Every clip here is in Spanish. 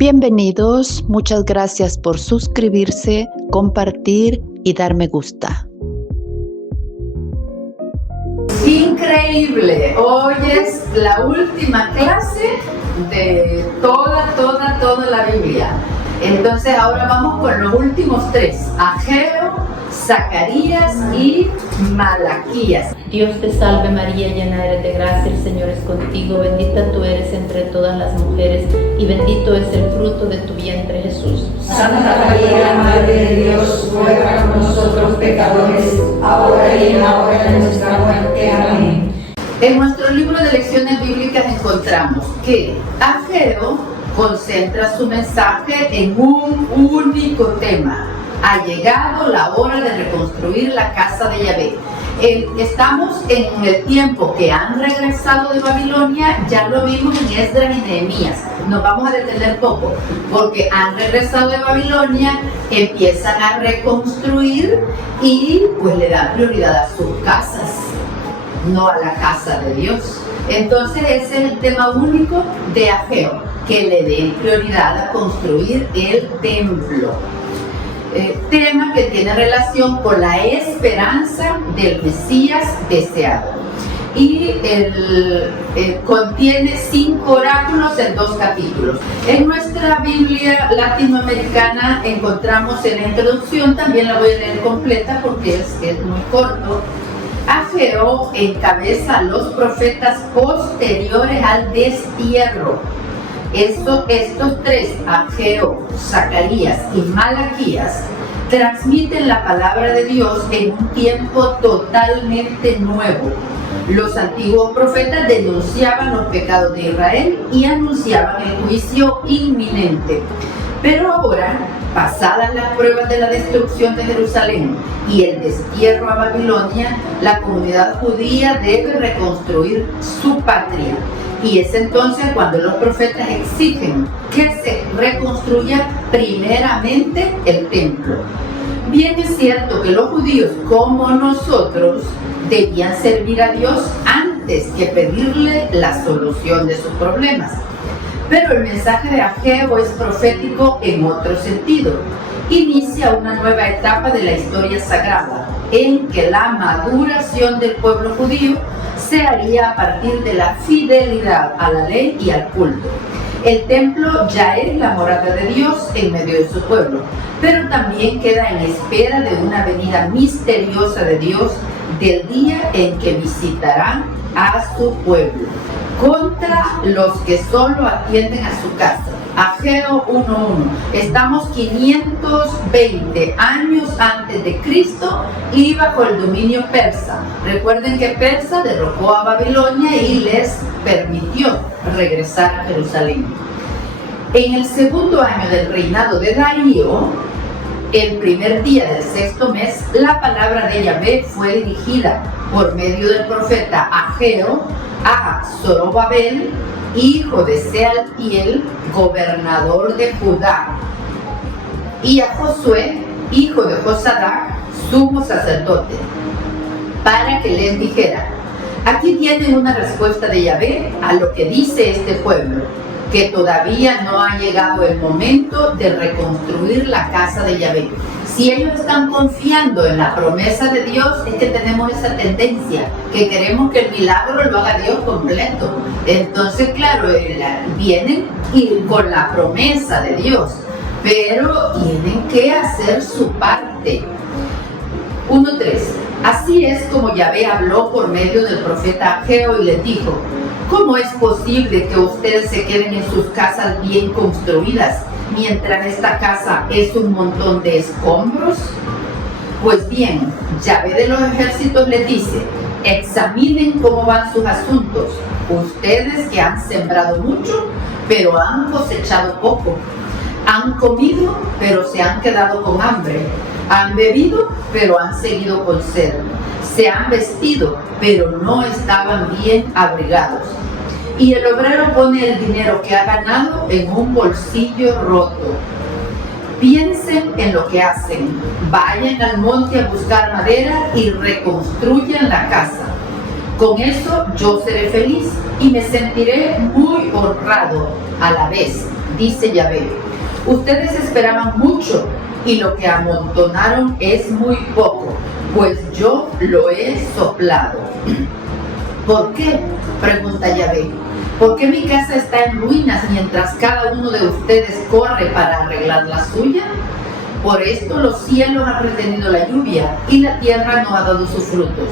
Bienvenidos, muchas gracias por suscribirse, compartir y dar me gusta. Increíble, hoy es la última clase de toda la Biblia. Entonces ahora vamos con los últimos tres: Ageo, Zacarías y Malaquías. Dios te salve María, llena eres de gracia, el Señor es contigo, bendita tú eres entre todas las mujeres y bendito es el fruto de tu vientre Jesús. Santa María, Madre de Dios, ruega por nosotros pecadores, ahora y en la hora de nuestra muerte. Amén. En nuestro libro de lecciones bíblicas encontramos que Ageo concentra su mensaje en un único tema: ha llegado la hora de reconstruir la casa de Yahvé. Estamos en el tiempo que han regresado de Babilonia, ya lo vimos en Esdras y Nehemías. Nos vamos a detener poco, porque han regresado de Babilonia, empiezan a reconstruir y pues le dan prioridad a sus casas, no a la casa de Dios. Entonces ese es el tema único de Ageo, que le den prioridad a construir el templo. Tema que tiene relación con la esperanza del Mesías deseado. Y contiene 5 oráculos en 2 capítulos. En nuestra Biblia latinoamericana encontramos en la introducción, también la voy a leer completa porque es muy corto. Ageo encabeza a los profetas posteriores al destierro. Estos tres, Ageo, Zacarías y Malaquías, transmiten la palabra de Dios en un tiempo totalmente nuevo. Los antiguos profetas denunciaban los pecados de Israel y anunciaban el juicio inminente. Pero ahora, pasadas las pruebas de la destrucción de Jerusalén y el destierro a Babilonia, la comunidad judía debe reconstruir su patria. Y es entonces cuando los profetas exigen que se reconstruya primeramente el templo. Bien es cierto que los judíos, como nosotros, debían servir a Dios antes que pedirle la solución de sus problemas. Pero el mensaje de Ageo es profético en otro sentido. Inicia una nueva etapa de la historia sagrada, en que la maduración del pueblo judío se haría a partir de la fidelidad a la ley y al culto. El templo ya es la morada de Dios en medio de su pueblo, pero también queda en espera de una venida misteriosa de Dios, del día en que visitará a su pueblo, contra los que solo atienden a su casa. Ageo 1.1. Estamos 520 años antes de Cristo y bajo el dominio persa. Recuerden que Persa derrocó a Babilonia y les permitió regresar a Jerusalén. En el segundo año del reinado de Darío, el primer día del 6º mes, la palabra de Yahvé fue dirigida por medio del profeta Ageo a Zorobabel, hijo de Sealtiel, gobernador de Judá, y a Josué, hijo de Josadac, sumo sacerdote, para que les dijera: aquí tienen una respuesta de Yahvé a lo que dice este pueblo, que todavía no ha llegado el momento de reconstruir la casa de Yahvé. Si ellos están confiando en la promesa de Dios, es que tenemos esa tendencia, que queremos que el milagro lo haga Dios completo. Entonces, claro, vienen con la promesa de Dios, pero tienen que hacer su parte. 1.3. Así es como Yahvé habló por medio del profeta Ageo y les dijo: ¿cómo es posible que ustedes se queden en sus casas bien construidas, mientras esta casa es un montón de escombros? Pues bien, Yahvé de los ejércitos les dice: examinen cómo van sus asuntos. Ustedes que han sembrado mucho, pero han cosechado poco. Han comido, pero se han quedado con hambre. Han bebido, pero han seguido con sed. Se han vestido, pero no estaban bien abrigados. Y el obrero pone el dinero que ha ganado en un bolsillo roto. Piensen en lo que hacen. Vayan al monte a buscar madera y reconstruyan la casa. Con eso yo seré feliz y me sentiré muy honrado a la vez, dice Yahvé. Ustedes esperaban mucho y lo que amontonaron es muy poco, pues yo lo he soplado. ¿Por qué?, pregunta Yahvé. ¿Por qué mi casa está en ruinas mientras cada uno de ustedes corre para arreglar la suya? Por esto los cielos han retenido la lluvia y la tierra no ha dado sus frutos.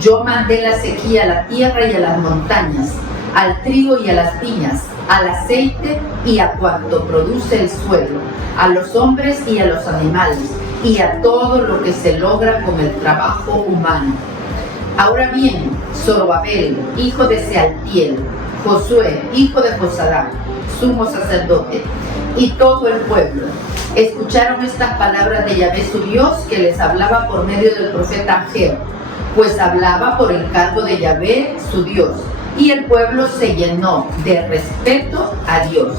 Yo mandé la sequía a la tierra y a las montañas, al trigo y a las viñas, al aceite y a cuanto produce el suelo, a los hombres y a los animales, y a todo lo que se logra con el trabajo humano. Ahora bien, Zorobabel, hijo de Sealtiel, Josué, hijo de Josadá, sumo sacerdote, y todo el pueblo, escucharon estas palabras de Yahvé su Dios, que les hablaba por medio del profeta Ageo, pues hablaba por encargo de Yahvé su Dios, y el pueblo se llenó de respeto a Dios.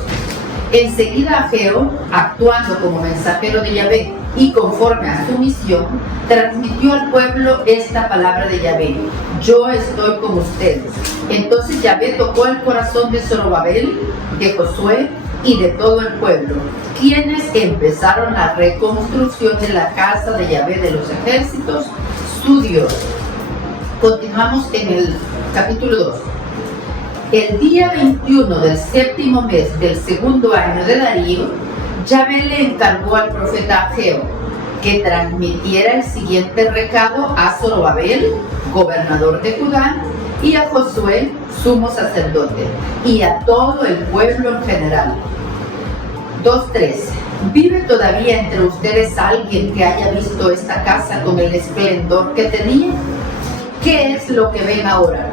Enseguida Ageo, actuando como mensajero de Yahvé y conforme a su misión, transmitió al pueblo esta palabra de Yahvé: yo estoy con ustedes. Entonces Yahvé tocó el corazón de Zorobabel, de Josué y de todo el pueblo, quienes empezaron la reconstrucción de la casa de Yahvé de los ejércitos, su Dios. Continuamos en el capítulo 2. El día 21 del séptimo mes del segundo año de Darío, Yahvé le encargó al profeta Ageo que transmitiera el siguiente recado a Zorobabel, gobernador de Judá, y a Josué, sumo sacerdote, y a todo el pueblo en general. 2.3. ¿Vive todavía entre ustedes alguien que haya visto esta casa con el esplendor que tenía? ¿Qué es lo que ven ahora?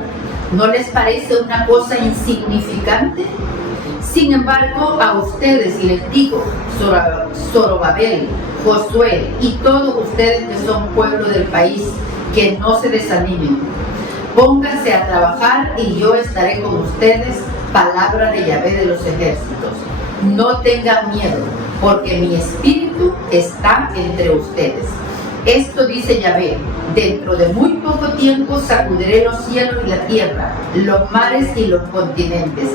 ¿No les parece una cosa insignificante? Sin embargo, a ustedes les digo, Zorobabel, Josué y todos ustedes que son pueblo del país, que no se desanimen. Pónganse a trabajar y yo estaré con ustedes, palabra de Yahvé de los ejércitos. No tengan miedo, porque mi espíritu está entre ustedes. Esto dice Yahvé: dentro de muy poco tiempo sacudiré los cielos y la tierra, los mares y los continentes.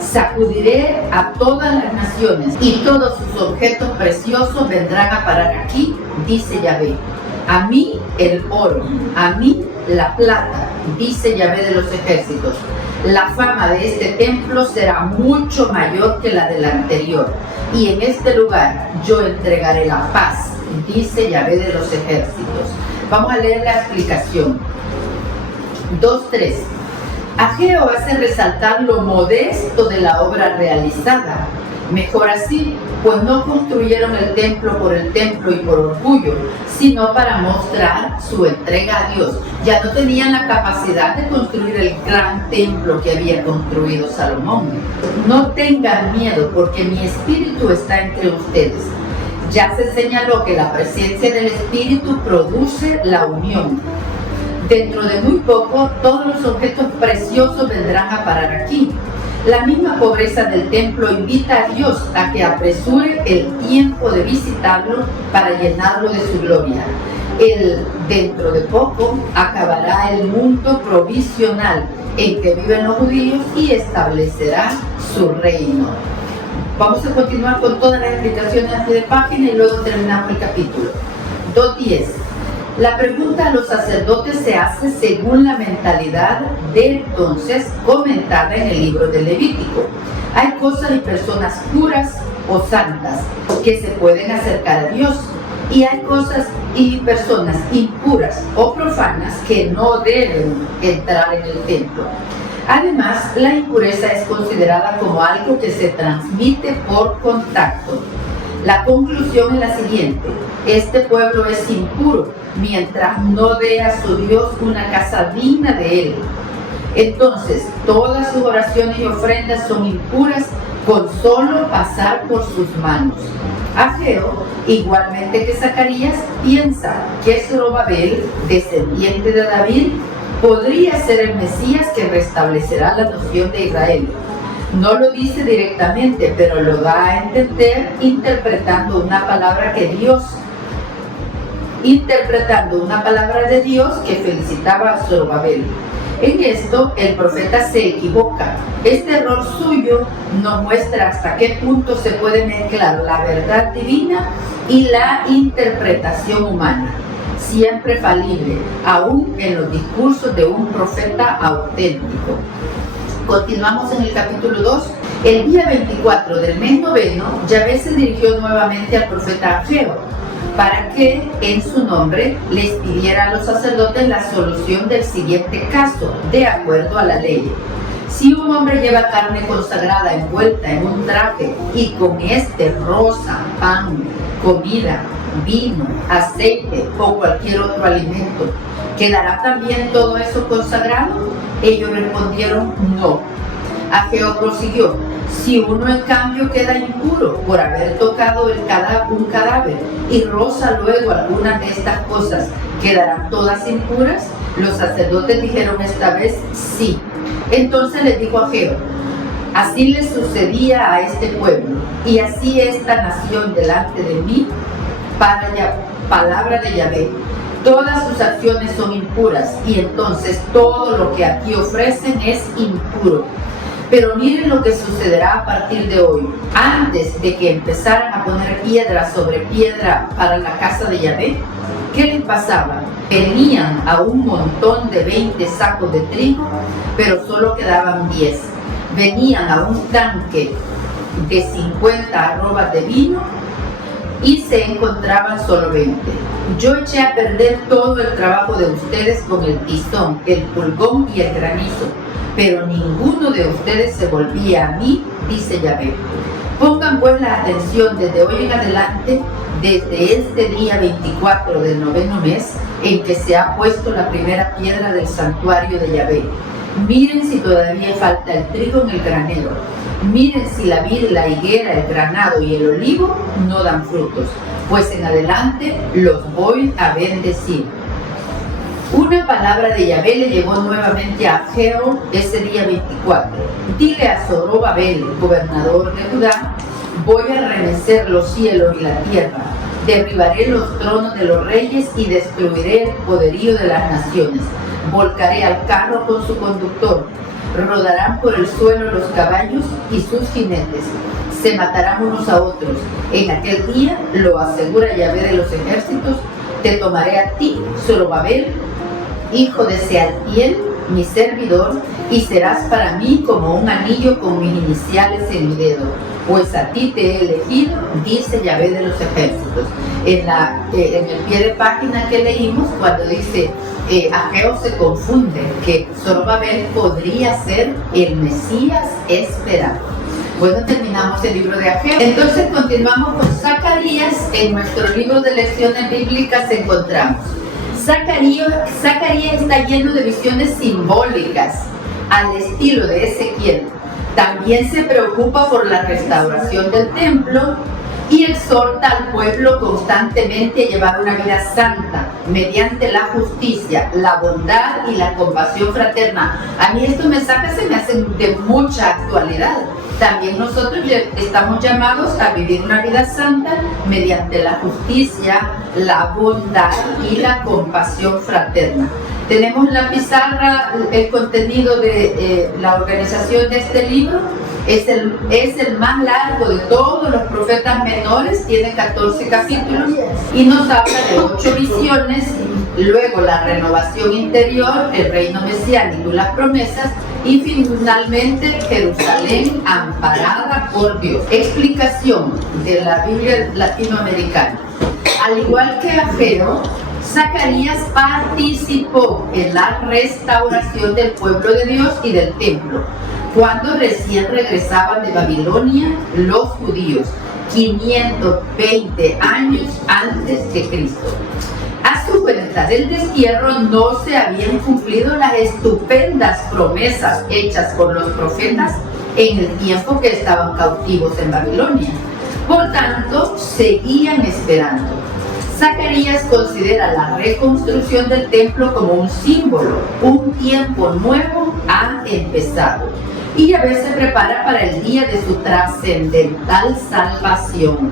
Sacudiré a todas las naciones y todos sus objetos preciosos vendrán a parar aquí, dice Yahvé. A mí el oro, a mí la plata, dice Yahvé de los ejércitos. La fama de este templo será mucho mayor que la del anterior, y en este lugar yo entregaré la paz, dice Yahvé de los ejércitos. Vamos a leer la explicación. 2.3. Ageo hace resaltar lo modesto de la obra realizada. Mejor así, pues no construyeron el templo por el templo y por orgullo, sino para mostrar su entrega a Dios. Ya no tenían la capacidad de construir el gran templo que había construido Salomón. No tengan miedo, porque mi espíritu está entre ustedes. Ya se señaló que la presencia del Espíritu produce la unión. Dentro de muy poco, todos los objetos preciosos vendrán a parar aquí. La misma pobreza del templo invita a Dios a que apresure el tiempo de visitarlo para llenarlo de su gloria. Él, dentro de poco, acabará el mundo provisional en que viven los judíos y establecerá su reino. Vamos a continuar con todas las explicaciones a pie de página y luego terminamos el capítulo. 2.10. La pregunta a los sacerdotes se hace según la mentalidad de entonces comentada en el libro de Levítico. Hay cosas y personas puras o santas que se pueden acercar a Dios, y hay cosas y personas impuras o profanas que no deben entrar en el templo. Además, la impureza es considerada como algo que se transmite por contacto. La conclusión es la siguiente: este pueblo es impuro mientras no dé a su Dios una casa digna de él. Entonces, todas sus oraciones y ofrendas son impuras con solo pasar por sus manos. Ageo, igualmente que Zacarías, piensa que Zorobabel, descendiente de David, podría ser el Mesías que restablecerá la nación de Israel. No lo dice directamente, pero lo da a entender interpretando una palabra de Dios que felicitaba a Zorobabel. En esto el profeta se equivoca. Este error suyo nos muestra hasta qué punto se puede mezclar la verdad divina y la interpretación humana, siempre falible, aún en los discursos de un profeta auténtico. Continuamos en el capítulo 2. El día 24 del mes noveno, Yahvé se dirigió nuevamente al profeta Ageo para que en su nombre les pidiera a los sacerdotes la solución del siguiente caso, de acuerdo a la ley. Si un hombre lleva carne consagrada envuelta en un traje y con este roza pan, comida, vino, aceite o cualquier otro alimento, ¿quedará también todo eso consagrado? Ellos respondieron no. Ageo prosiguió: si uno en cambio queda impuro por haber tocado un cadáver y roza luego algunas de estas cosas, ¿quedarán todas impuras? Los sacerdotes dijeron esta vez sí. Entonces les dijo Ageo: así le sucedía a este pueblo y así esta nación delante de mí, palabra de Yahvé. Todas sus acciones son impuras y entonces todo lo que aquí ofrecen es impuro. Pero miren lo que sucederá a partir de hoy. Antes de que empezaran a poner piedra sobre piedra para la casa de Yahvé, ¿qué les pasaba? Venían a un montón de 20 sacos de trigo, pero solo quedaban 10. Venían a un tanque de 50 arrobas de vino y se encontraban solo 20. Yo eché a perder todo el trabajo de ustedes con el tizón, el pulgón y el granizo, pero ninguno de ustedes se volvía a mí, dice Yahvé. Pongan pues la atención desde hoy en adelante, desde este día 24 del noveno mes, en que se ha puesto la primera piedra del santuario de Yahvé. Miren si todavía falta el trigo en el granero. Miren si la vid, la higuera, el granado y el olivo no dan frutos, pues en adelante los voy a bendecir. Una palabra de Yahvé le llegó nuevamente a Ageo ese día 24. Dile a Zorobabel, gobernador de Judá: voy a remecer los cielos y la tierra, derribaré los tronos de los reyes y destruiré el poderío de las naciones. Volcaré al carro con su conductor, rodarán por el suelo los caballos y sus jinetes, se matarán unos a otros. En aquel día, lo asegura Yahvé de los ejércitos, te tomaré a ti, Zorobabel, hijo de Sealtiel, mi servidor, y serás para mí como un anillo con mis iniciales en mi dedo, pues a ti te he elegido, dice Yahvé de los ejércitos. En el pie de página que leímos, cuando dice Ageo se confunde, que Zorobabel podría ser el Mesías esperado. Bueno, terminamos el libro de Ageo. Entonces continuamos con Zacarías. En nuestro libro de lecciones bíblicas encontramos Zacarías está lleno de visiones simbólicas al estilo de Ezequiel. También se preocupa por la restauración del templo y exhorta al pueblo constantemente a llevar una vida santa mediante la justicia, la bondad y la compasión fraterna. A mí estos mensajes se me hacen de mucha actualidad. También nosotros estamos llamados a vivir una vida santa mediante la justicia, la bondad y la compasión fraterna. Tenemos en la pizarra el contenido de la organización de este libro. Es el más largo de todos los profetas menores, tiene 14 capítulos y nos habla de 8 visiones, luego la renovación interior, el reino mesiánico y las promesas, y finalmente Jerusalén amparada por Dios. Explicación de la Biblia latinoamericana. Al igual que Ageo, Zacarías participó en la restauración del pueblo de Dios y del templo, cuando recién regresaban de Babilonia los judíos, 520 años antes de Cristo. A su vuelta del destierro no se habían cumplido las estupendas promesas hechas por los profetas en el tiempo que estaban cautivos en Babilonia. Por tanto, seguían esperando. Zacarías considera la reconstrucción del templo como un símbolo. Un tiempo nuevo ha empezado. Y Yahvé se prepara para el día de su trascendental salvación.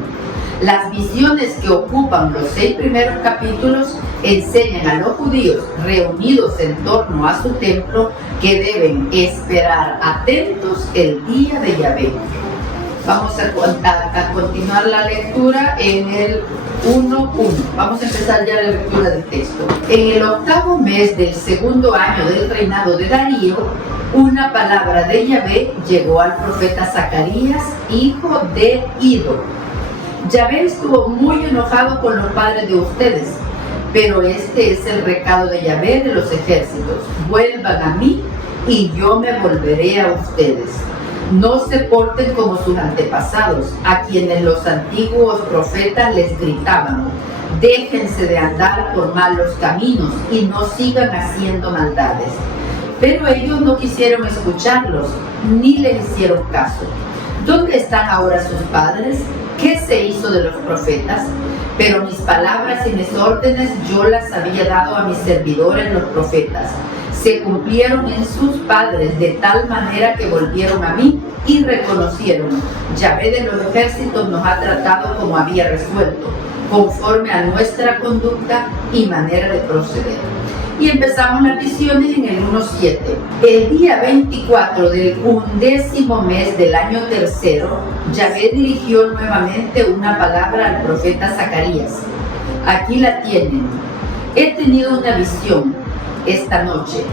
Las visiones que ocupan los 6 primeros capítulos enseñan a los judíos reunidos en torno a su templo que deben esperar atentos el día de Yahvé. Vamos a continuar la lectura en el 1:1. Vamos a empezar ya la lectura del texto. En el 8º mes del 2º año del reinado de Darío, una palabra de Yahvé llegó al profeta Zacarías, hijo de Ido. Yahvé estuvo muy enojado con los padres de ustedes, pero este es el recado de Yahvé de los ejércitos: vuelvan a mí y yo me volveré a ustedes. No se porten como sus antepasados, a quienes los antiguos profetas les gritaban: déjense de andar por malos caminos y no sigan haciendo maldades. Pero ellos no quisieron escucharlos, ni les hicieron caso. ¿Dónde están ahora sus padres? ¿Qué se hizo de los profetas? Pero mis palabras y mis órdenes yo las había dado a mis servidores los profetas. Se cumplieron en sus padres de tal manera que volvieron a mí y reconocieron: Yahvé de los ejércitos nos ha tratado como había resuelto, conforme a nuestra conducta y manera de proceder. Y empezamos las visiones en el 1:7. El día 24 del 11º mes del año tercero, Yahvé dirigió nuevamente una palabra al profeta Zacarías. Aquí la tienen. He tenido una visión esta noche.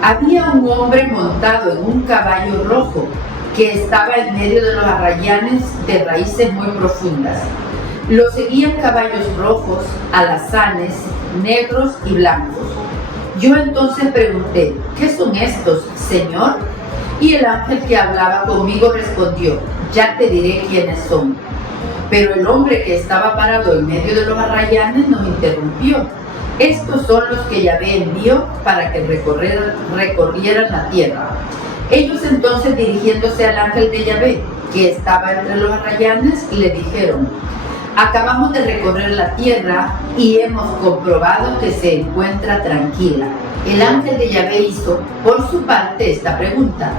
Había un hombre montado en un caballo rojo que estaba en medio de los arrayanes de raíces muy profundas. Lo seguían caballos rojos, alazanes, negros y blancos. Yo entonces pregunté: ¿qué son estos, Señor? Y el ángel que hablaba conmigo respondió: ya te diré quiénes son. Pero el hombre que estaba parado en medio de los arrayanes nos interrumpió: estos son los que Yahvé envió para que recorrieran la tierra. Ellos entonces, dirigiéndose al ángel de Yahvé, que estaba entre los arrayanes, le dijeron: acabamos de recorrer la tierra y hemos comprobado que se encuentra tranquila. El ángel de Yahvé hizo, por su parte, esta pregunta: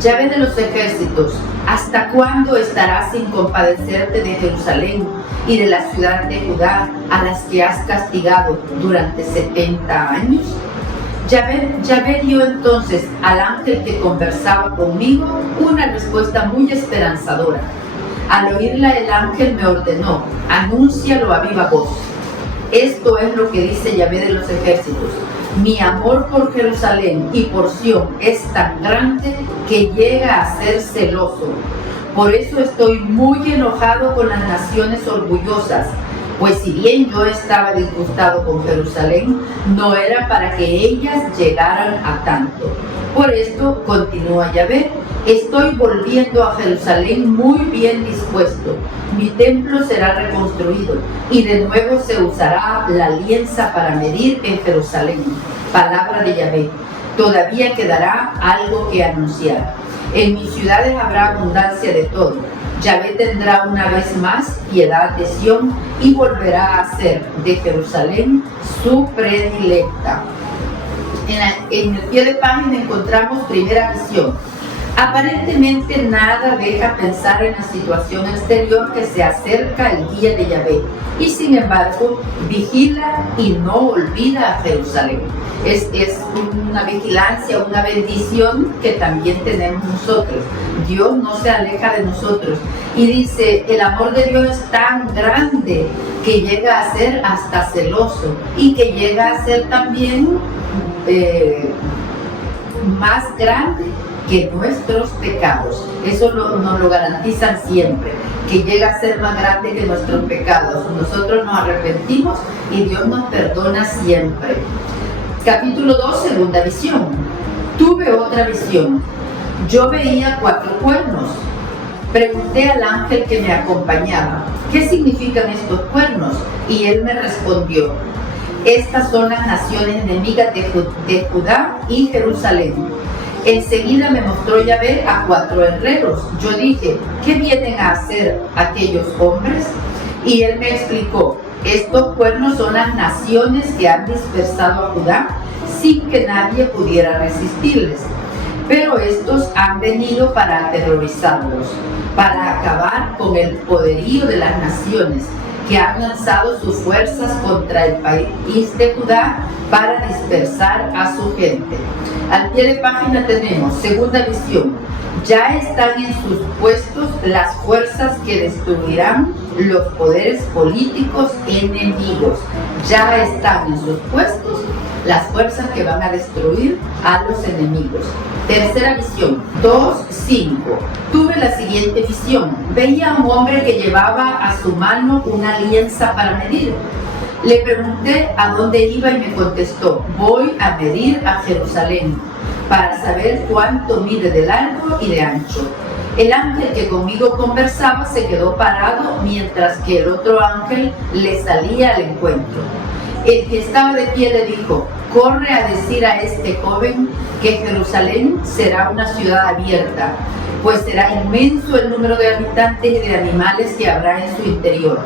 Yahvé de los ejércitos, ¿hasta cuándo estarás sin compadecerte de Jerusalén y de la ciudad de Judá, a las que has castigado durante 70 años? Yahvé dio entonces al ángel que conversaba conmigo una respuesta muy esperanzadora. Al oírla, el ángel me ordenó: anúncialo a viva voz. Esto es lo que dice Yahvé de los ejércitos: mi amor por Jerusalén y por Sión es tan grande que llega a ser celoso. Por eso estoy muy enojado con las naciones orgullosas, pues si bien yo estaba disgustado con Jerusalén, no era para que ellas llegaran a tanto. Por esto, continúa Yahvé, estoy volviendo a Jerusalén muy bien dispuesto. Mi templo será reconstruido y de nuevo se usará la lienza para medir en Jerusalén. Palabra de Yahvé. Todavía quedará algo que anunciar. En mis ciudades habrá abundancia de todo. Yahvé tendrá una vez más piedad de Sión y volverá a hacer de Jerusalén su predilecta. En el pie de página encontramos primera visión. Aparentemente nada deja pensar en la situación exterior que se acerca el día de Yahvé, y sin embargo vigila y no olvida a Jerusalén. Es una vigilancia, una bendición que también tenemos nosotros. Dios no se aleja de nosotros y dice: el amor de Dios es tan grande que llega a ser hasta celoso y que llega a ser también más grande que nuestros pecados. Eso nos lo garantizan siempre, que llega a ser más grande que nuestros pecados. Nosotros nos arrepentimos y Dios nos perdona siempre. Capítulo 2, segunda visión. Tuve otra visión. Yo veía 4 cuernos. Pregunté al ángel que me acompañaba: ¿qué significan estos cuernos? Y él me respondió: estas son las naciones enemigas de Judá y Jerusalén. Enseguida me mostró Yahvé a 4 herreros. Yo dije: ¿qué vienen a hacer aquellos hombres? Y él me explicó: estos cuernos son las naciones que han dispersado a Judá sin que nadie pudiera resistirles. Pero estos han venido para aterrorizarlos, para acabar con el poderío de las naciones que han lanzado sus fuerzas contra el país de Judá para dispersar a su gente. Al pie de página tenemos segunda visión. Ya están en sus puestos las fuerzas que destruirán los poderes políticos enemigos. Ya están en sus puestos las fuerzas que van a destruir a los enemigos. Tercera visión, 2:5. Tuve la siguiente visión. Veía a un hombre que llevaba a su mano una lienza para medir. Le pregunté a dónde iba y me contestó: voy a medir a Jerusalén para saber cuánto mide de largo y de ancho. El ángel que conmigo conversaba se quedó parado mientras que el otro ángel le salía al encuentro. El que estaba de pie le dijo: corre a decir a este joven que Jerusalén será una ciudad abierta, pues será inmenso el número de habitantes y de animales que habrá en su interior.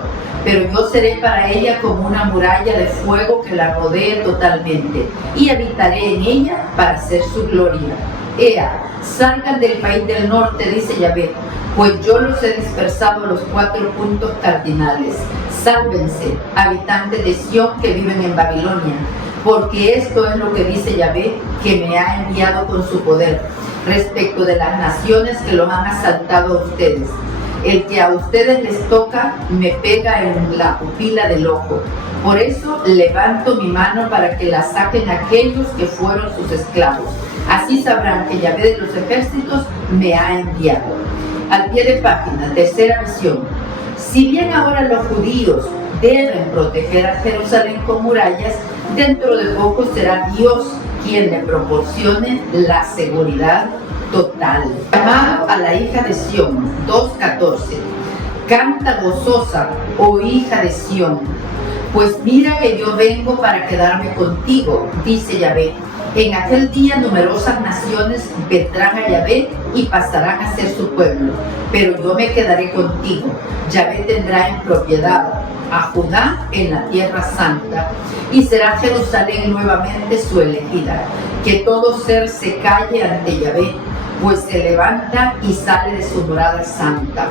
Pero yo seré para ella como una muralla de fuego que la rodee totalmente, y habitaré en ella para hacer su gloria. Ea, salgan del país del norte, dice Yahvé, pues yo los he dispersado a los 4 puntos cardinales. Sálvense, habitantes de Sión que viven en Babilonia, porque esto es lo que dice Yahvé, que me ha enviado con su poder, respecto de las naciones que los han asaltado a ustedes. El que a ustedes les toca me pega en la pupila del ojo. Por eso levanto mi mano para que la saquen aquellos que fueron sus esclavos. Así sabrán que Yahvé de los ejércitos me ha enviado. Al pie de página, tercera visión. Si bien ahora los judíos deben proteger a Jerusalén con murallas, dentro de poco será Dios quien le proporcione la seguridad total. Llamado a la hija de Sión, 2:14. Canta gozosa, oh hija de Sión, pues mira que yo vengo para quedarme contigo, dice Yahvé. En aquel día numerosas naciones vendrán a Yahvé y pasarán a ser su pueblo, pero yo me quedaré contigo. Yahvé tendrá en propiedad a Judá en la tierra santa, y será Jerusalén nuevamente su elegida. Que todo ser se calle ante Yahvé, pues se levanta y sale de su morada santa.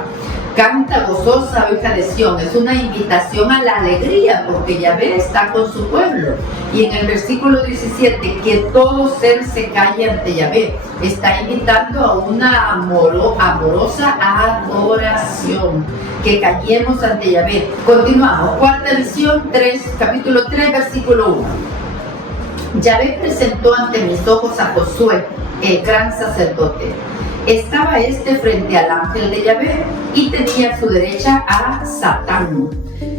Canta gozosa, hija de Sión. Es una invitación a la alegría, porque Yahvé está con su pueblo. Y en el versículo 17, que todo ser se calle ante Yahvé, está invitando a una amorosa adoración, que callemos ante Yahvé. Continuamos, cuarta visión, capítulo 3, versículo 1. Yahvé presentó ante mis ojos a Josué, el gran sacerdote. Estaba este frente al ángel de Yahvé y tenía a su derecha a Satán,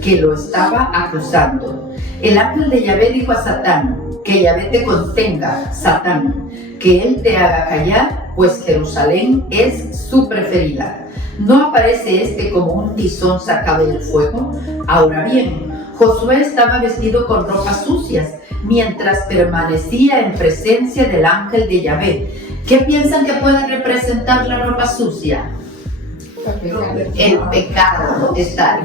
que lo estaba acusando. El ángel de Yahvé dijo a Satán: que Yahvé te contenga, Satán, que él te haga callar, pues Jerusalén es su preferida. ¿No aparece este como un tizón sacado del fuego? Ahora bien, Josué estaba vestido con ropas sucias mientras permanecía en presencia del ángel de Yahvé. ¿Qué piensan que puede representar la ropa sucia? El pecado.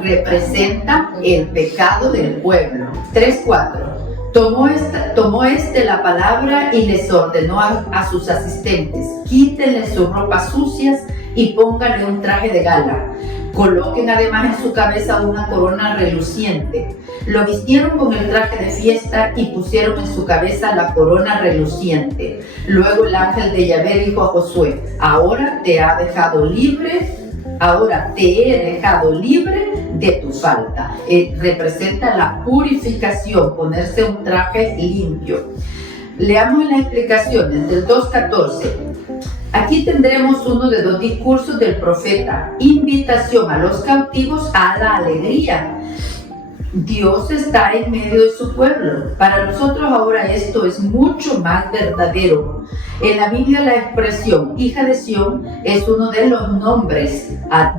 Representa el pecado del pueblo. 3:4. Tomó este la palabra y les ordenó a sus asistentes: quítenle sus ropas sucias y pónganle un traje de gala. Coloquen además en su cabeza una corona reluciente. Lo vistieron con el traje de fiesta y pusieron en su cabeza la corona reluciente. Luego el ángel de Yahvé dijo a Josué: ahora te he dejado libre de tu falta. Representa la purificación, ponerse un traje limpio. Leamos las explicaciones del 2:14. Aquí tendremos uno de 2 discursos del profeta: invitación a los cautivos a la alegría. Dios está en medio de su pueblo. Para nosotros ahora esto es mucho más verdadero. En la Biblia la expresión hija de Sión es uno de los nombres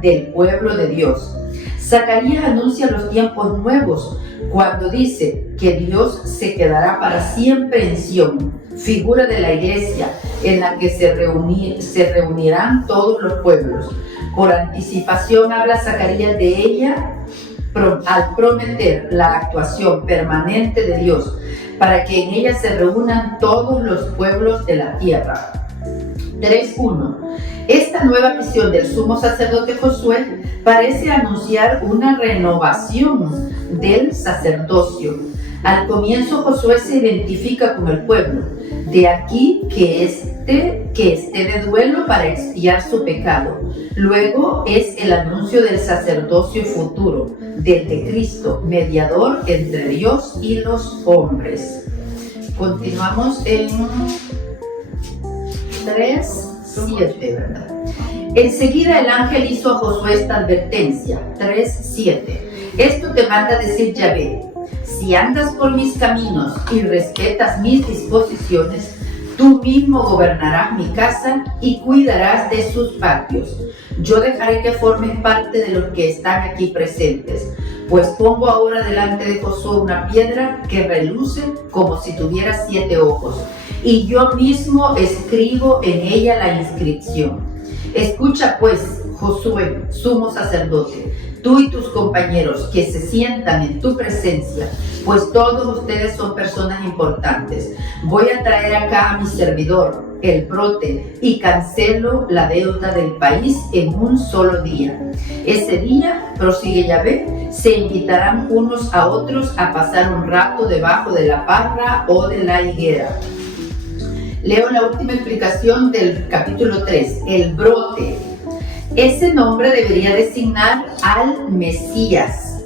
del pueblo de Dios. Zacarías anuncia los tiempos nuevos cuando dice que Dios se quedará para siempre en Sión, figura de la iglesia en la que se reunirán todos los pueblos. Por anticipación habla Zacarías de ella al prometer la actuación permanente de Dios para que en ella se reúnan todos los pueblos de la tierra. 3.1. Esta nueva visión del sumo sacerdote Josué parece anunciar una renovación del sacerdocio. Al comienzo Josué se identifica con el pueblo. De aquí que esté de duelo para expiar su pecado. Luego es el anuncio del sacerdocio futuro, del de Cristo, mediador entre Dios y los hombres. Continuamos en 3:7, ¿verdad? Enseguida el ángel hizo a Josué esta advertencia, 3:7. Esto te manda decir Yahvé: si andas por mis caminos y respetas mis disposiciones, tú mismo gobernarás mi casa y cuidarás de sus patios. Yo dejaré que formes parte de los que están aquí presentes, pues pongo ahora delante de Josué una piedra que reluce como si tuviera 7 ojos, y yo mismo escribo en ella la inscripción. Escucha pues, Josué, sumo sacerdote, tú y tus compañeros que se sientan en tu presencia, pues todos ustedes son personas importantes. Voy a traer acá a mi servidor, el brote, y cancelo la deuda del país en un solo día. Ese día, prosigue Yahvé, se invitarán unos a otros a pasar un rato debajo de la parra o de la higuera. Leo la última explicación del capítulo 3, el brote. Ese nombre debería designar al Mesías.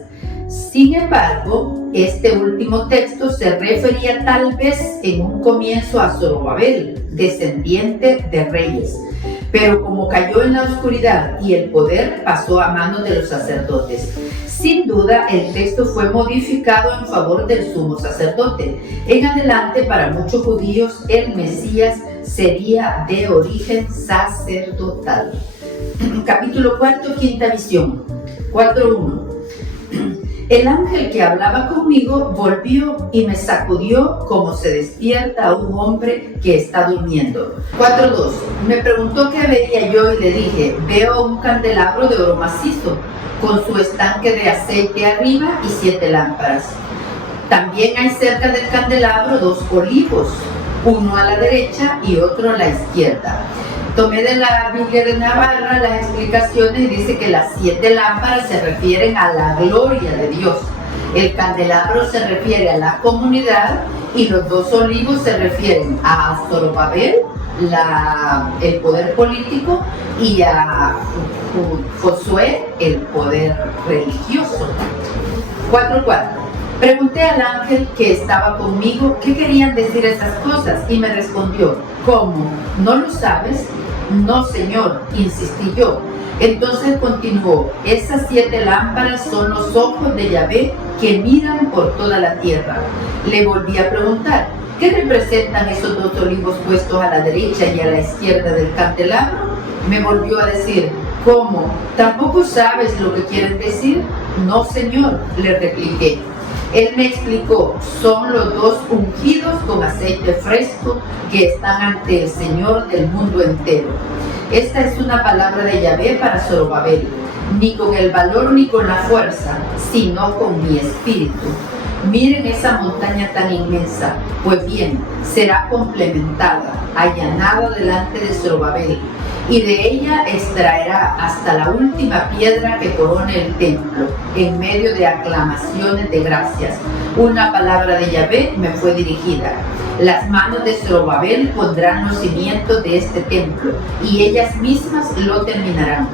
Sin embargo, este último texto se refería tal vez en un comienzo a Zorobabel, descendiente de reyes. Pero como cayó en la oscuridad y el poder pasó a manos de los sacerdotes, sin duda el texto fue modificado en favor del sumo sacerdote. En adelante, para muchos judíos, el Mesías sería de origen sacerdotal. Capítulo 4, quinta visión, 4.1. El ángel que hablaba conmigo volvió y me sacudió como se despierta a un hombre que está durmiendo. 4.2. Me preguntó qué veía yo y le dije: veo un candelabro de oro macizo, con su estanque de aceite arriba y 7 lámparas. También hay cerca del candelabro 2 olivos, uno a la derecha y otro a la izquierda. Tomé de la Biblia de Navarra las explicaciones y dice que las 7 lámparas se refieren a la gloria de Dios. El candelabro se refiere a la comunidad y los 2 olivos se refieren a Zorobabel, el poder político, y a Josué, el poder religioso. 4.4. Pregunté al ángel que estaba conmigo qué querían decir esas cosas y me respondió: ¿cómo? ¿No lo sabes? No, Señor, insistí yo. Entonces continuó: esas 7 lámparas son los ojos de Yahvé que miran por toda la tierra. Le volví a preguntar: ¿qué representan esos 2 olivos puestos a la derecha y a la izquierda del candelabro? Me volvió a decir: ¿cómo? ¿Tampoco sabes lo que quieren decir? No, Señor, le repliqué. Él me explicó: son los 2 ungidos con aceite fresco que están ante el Señor del mundo entero. Esta es una palabra de Yahvé para Zorobabel: ni con el valor ni con la fuerza, sino con mi espíritu. Miren esa montaña tan inmensa, pues bien, será complementada, allanada delante de Zorobabel, y de ella extraerá hasta la última piedra que corone el templo, en medio de aclamaciones de gracias. Una palabra de Yahvé me fue dirigida: las manos de Zorobabel pondrán los cimientos de este templo, y ellas mismas lo terminarán.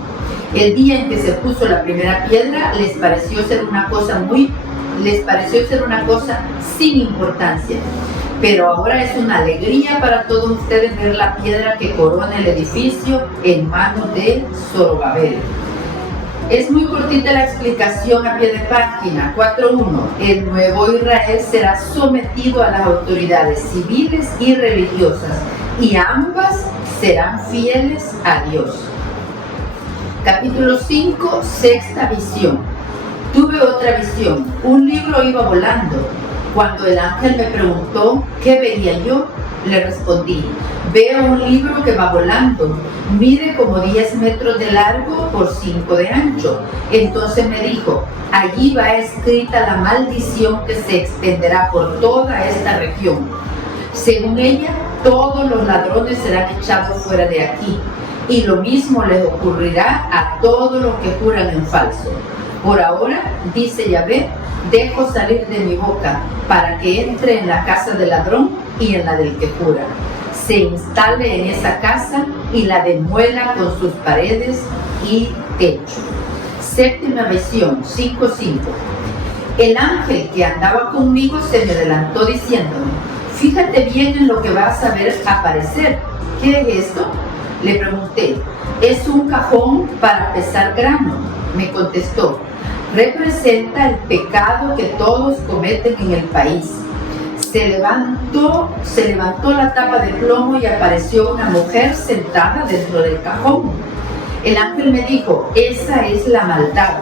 El día en que se puso la primera piedra les pareció ser una cosa sin importancia. Pero ahora es una alegría para todos ustedes ver la piedra que corona el edificio en manos de Zorobabel. Es muy cortita la explicación a pie de página. 4.1. El nuevo Israel será sometido a las autoridades civiles y religiosas, y ambas serán fieles a Dios. Capítulo 5, sexta visión. Tuve otra visión. Un libro iba volando. Cuando el ángel me preguntó qué veía yo, le respondí: veo un libro que va volando, mide como 10 metros de largo por 5 de ancho. Entonces me dijo: allí va escrita la maldición que se extenderá por toda esta región. Según ella, todos los ladrones serán echados fuera de aquí, y lo mismo les ocurrirá a todos los que juran en falso. Por ahora, dice Yahvé, dejo salir de mi boca para que entre en la casa del ladrón y en la del que jura, se instale en esa casa y la demuela con sus paredes y techo. Séptima visión, 5:5. El ángel que andaba conmigo se me adelantó diciéndome: fíjate bien en lo que vas a ver aparecer. ¿Qué es esto? Le pregunté. Es un cajón para pesar grano. Me contestó. Representa el pecado que todos cometen en el país. Se levantó la tapa de plomo y apareció una mujer sentada dentro del cajón. El ángel me dijo: esa es la maldad.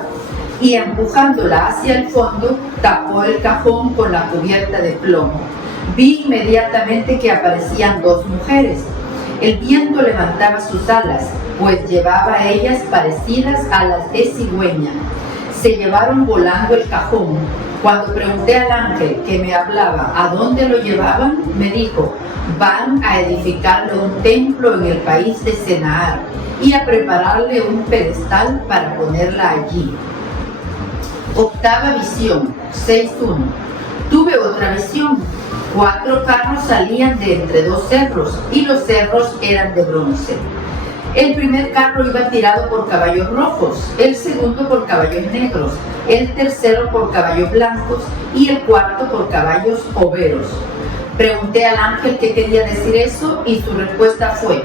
Y empujándola hacia el fondo, tapó el cajón con la cubierta de plomo. Vi inmediatamente que aparecían dos mujeres. El viento levantaba sus alas, pues llevaba a ellas parecidas a las de cigüeña. Se llevaron volando el cajón. Cuando pregunté al ángel que me hablaba a dónde lo llevaban, me dijo: van a edificarle un templo en el país de Senaar y a prepararle un pedestal para ponerla allí. Octava visión, 6:1. Tuve otra visión. 4 carros salían de entre 2 cerros, y los cerros eran de bronce. El primer carro iba tirado por caballos rojos, el segundo por caballos negros, el tercero por caballos blancos y el cuarto por caballos overos. Pregunté al ángel qué quería decir eso y su respuesta fue: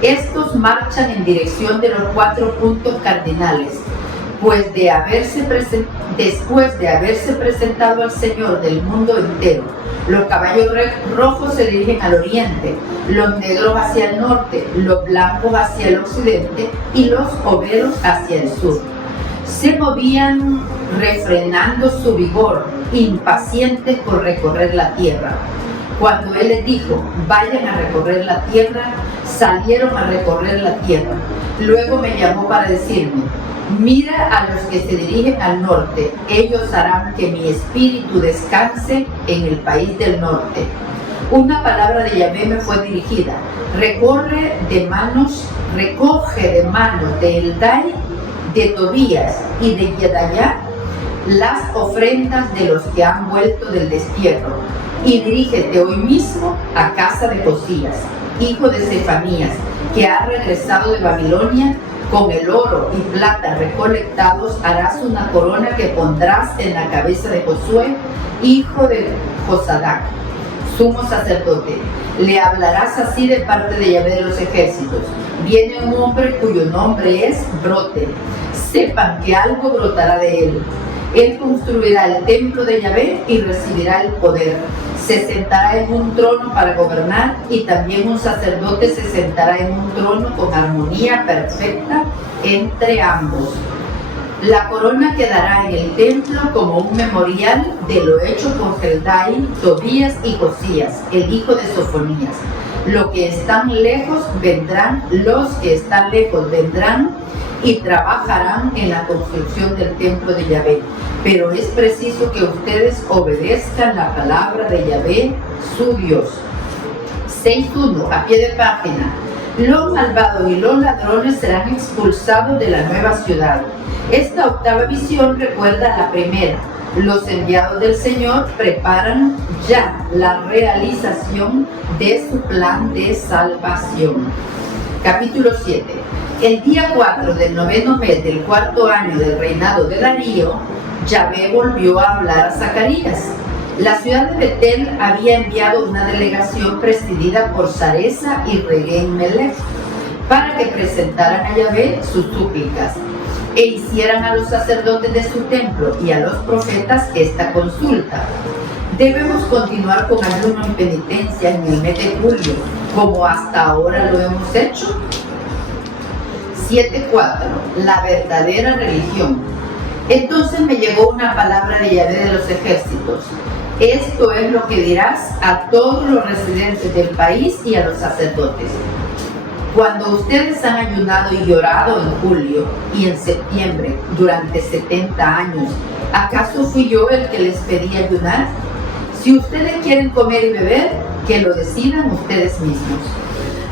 estos marchan en dirección de los 4 puntos cardinales, pues después de haberse presentado al Señor del mundo entero, los caballos rojos se dirigen al oriente, los negros hacia el norte, los blancos hacia el occidente y los overos hacia el sur. Se movían refrenando su vigor, impacientes por recorrer la tierra. Cuando Él les dijo: vayan a recorrer la tierra, salieron a recorrer la tierra. Luego me llamó para decirme: mira a los que se dirigen al norte, ellos harán que mi espíritu descanse en el país del norte. Una palabra de Yahvé me fue dirigida: recoge de manos de Eldai, de Tobías y de Yedaya las ofrendas de los que han vuelto del destierro, y dirígete hoy mismo a casa de Josías, hijo de Sefanías, que ha regresado de Babilonia. Con el oro y plata recolectados harás una corona que pondrás en la cabeza de Josué, hijo de Josadac, sumo sacerdote. Le hablarás así de parte de Yahvé de los ejércitos: viene un hombre cuyo nombre es Brote. Sepan que algo brotará de él. Él construirá el templo de Yahvé y recibirá el poder. Se sentará en un trono para gobernar, y también un sacerdote se sentará en un trono con armonía perfecta entre ambos. La corona quedará en el templo como un memorial de lo hecho por Heldai, Tobías y Josías, el hijo de Sofonías. Los que están lejos vendrán y trabajarán en la construcción del templo de Yahvé. Pero es preciso que ustedes obedezcan la palabra de Yahvé, su Dios. 6:1, a pie de página. Los malvados y los ladrones serán expulsados de la nueva ciudad. Esta octava visión recuerda a la primera. Los enviados del Señor preparan ya la realización de su plan de salvación. Capítulo 7. El día 4 del 9º mes del 4º año del reinado de Darío, Yahvé volvió a hablar a Zacarías. La ciudad de Betel había enviado una delegación presidida por Saresa y Regem Melech para que presentaran a Yahvé sus súplicas e hicieran a los sacerdotes de su templo y a los profetas esta consulta: ¿debemos continuar con ayuno y penitencia en el mes de julio como hasta ahora lo hemos hecho? 7:4. La verdadera religión. Entonces me llegó una palabra de Yahvé de los ejércitos: esto es lo que dirás a todos los residentes del país y a los sacerdotes. Cuando ustedes han ayunado y llorado en julio y en septiembre durante 70 años, ¿acaso fui yo el que les pedí ayunar? Si ustedes quieren comer y beber, que lo decidan ustedes mismos.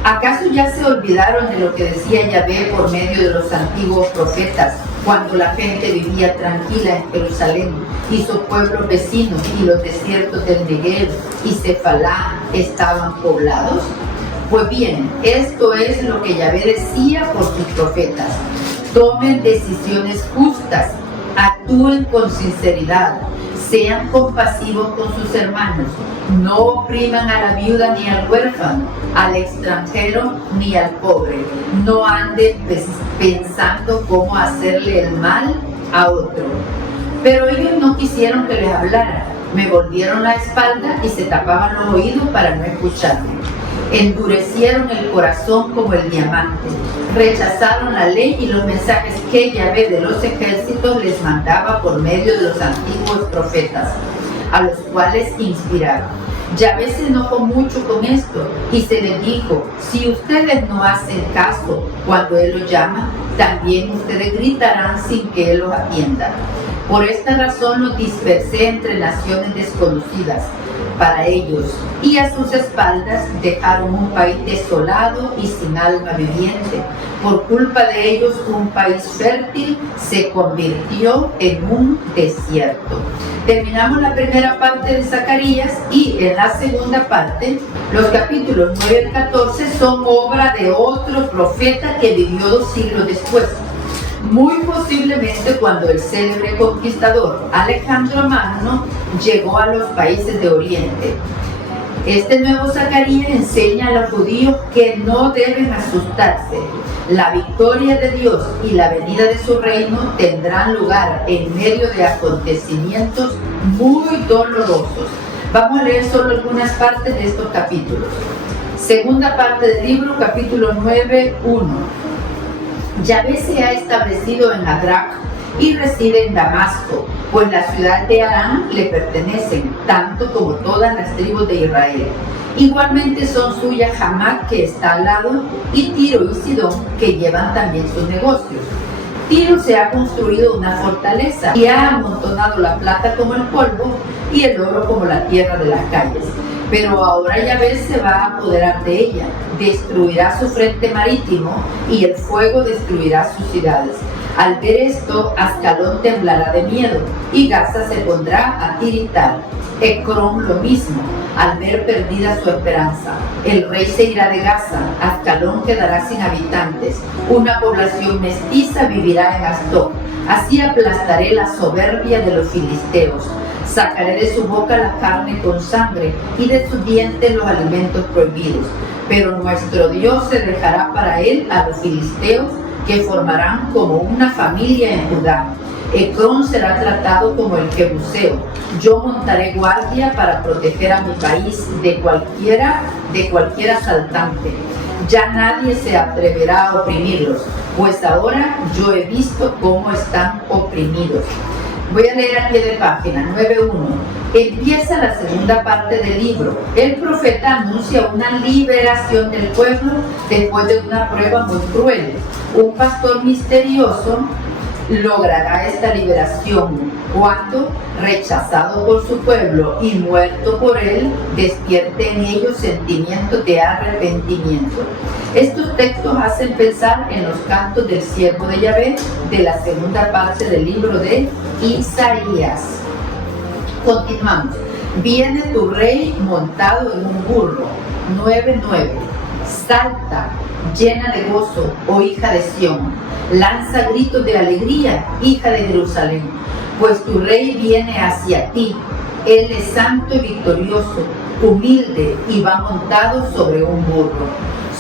¿Acaso ya se olvidaron de lo que decía Yahvé por medio de los antiguos profetas, cuando la gente vivía tranquila en Jerusalén y sus pueblos vecinos y los desiertos del Negev y Cefalá estaban poblados? Pues bien, esto es lo que Yahvé decía por sus profetas: tomen decisiones justas, actúen con sinceridad, sean compasivos con sus hermanos, no opriman a la viuda ni al huérfano, al extranjero ni al pobre, no anden pensando cómo hacerle el mal a otro. Pero ellos no quisieron que les hablara, me volvieron la espalda y se tapaban los oídos para no escucharme. Endurecieron el corazón como el diamante, rechazaron la ley y los mensajes que Yahvé de los ejércitos les mandaba por medio de los antiguos profetas, a los cuales inspiraron. Yahvé se enojó mucho con esto y se les dijo: si ustedes no hacen caso cuando Él los llama, también ustedes gritarán sin que Él los atienda. Por esta razón los dispersé entre naciones desconocidas para ellos, y a sus espaldas dejaron un país desolado y sin alma viviente. Por culpa de ellos, un país fértil se convirtió en un desierto. Terminamos la primera parte de Zacarías, y en la segunda parte, los capítulos 9 al 14 son obra de otro profeta que vivió 2 siglos después. Muy posiblemente cuando el célebre conquistador Alejandro Magno llegó a los países de Oriente. Este nuevo Zacarías enseña a los judíos que no deben asustarse. La victoria de Dios y la venida de su reino tendrán lugar en medio de acontecimientos muy dolorosos. Vamos a leer solo algunas partes de estos capítulos. Segunda parte del libro, capítulo 9, 1. Yahvé se ha establecido en Hadrach y reside en Damasco, pues la ciudad de Aram le pertenecen, tanto como todas las tribus de Israel. Igualmente son suyas Hamat, que está al lado, y Tiro y Sidón, que llevan también sus negocios. Tiro se ha construido una fortaleza y ha amontonado la plata como el polvo y el oro como la tierra de las calles. Pero ahora Yahvé se va a apoderar de ella, destruirá su frente marítimo y el fuego destruirá sus ciudades. Al ver esto, Ascalón temblará de miedo y Gaza se pondrá a tiritar. Ecrón lo mismo, al ver perdida su esperanza. El rey se irá de Gaza, Ascalón quedará sin habitantes, una población mestiza vivirá en Asdod. Así aplastaré la soberbia de los filisteos. Sacaré de su boca la carne con sangre y de sus dientes los alimentos prohibidos. Pero nuestro Dios se dejará para él a los filisteos, que formarán como una familia en Judá. Ecrón será tratado como el Jebuseo. Yo montaré guardia para proteger a mi país de cualquier asaltante. Ya nadie se atreverá a oprimirlos, pues ahora yo he visto cómo están oprimidos. Voy a leer a pie de página 9.1. Empieza la segunda parte del libro. El profeta anuncia una liberación del pueblo después de una prueba muy cruel. Un pastor misterioso logrará esta liberación cuando, rechazado por su pueblo y muerto por él, despierte en ellos sentimientos de arrepentimiento. Estos textos hacen pensar en los cantos del siervo de Yahvé de la segunda parte del libro de Isaías. Continuamos. Viene tu rey montado en un burro. 9:9. Salta, llena de gozo, oh hija de Sión. Lanza gritos de alegría, hija de Jerusalén, pues tu rey viene hacia ti. Él es santo y victorioso, humilde, y va montado sobre un burro,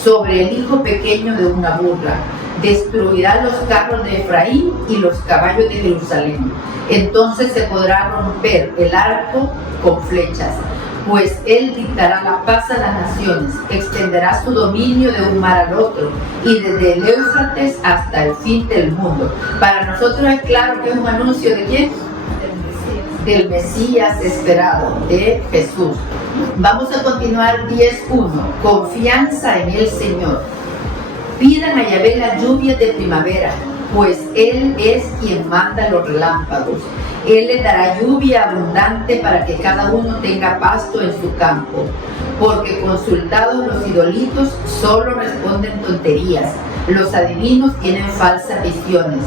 sobre el hijo pequeño de una burra. Destruirá los carros de Efraín y los caballos de Jerusalén. Entonces se podrá romper el arco con flechas, pues él dictará la paz a las naciones, extenderá su dominio de un mar al otro, y desde el Éufrates hasta el fin del mundo. Para nosotros es claro que es un anuncio de ¿quién? Del Mesías esperado, de Jesús. Vamos a continuar 10.1. Confianza en el Señor. Pidan a Yahvé las lluvias de primavera, pues Él es quien manda los relámpagos. Él les dará lluvia abundante para que cada uno tenga pasto en su campo. porque consultados los idolitos solo responden tonterías. Los adivinos tienen falsas visiones.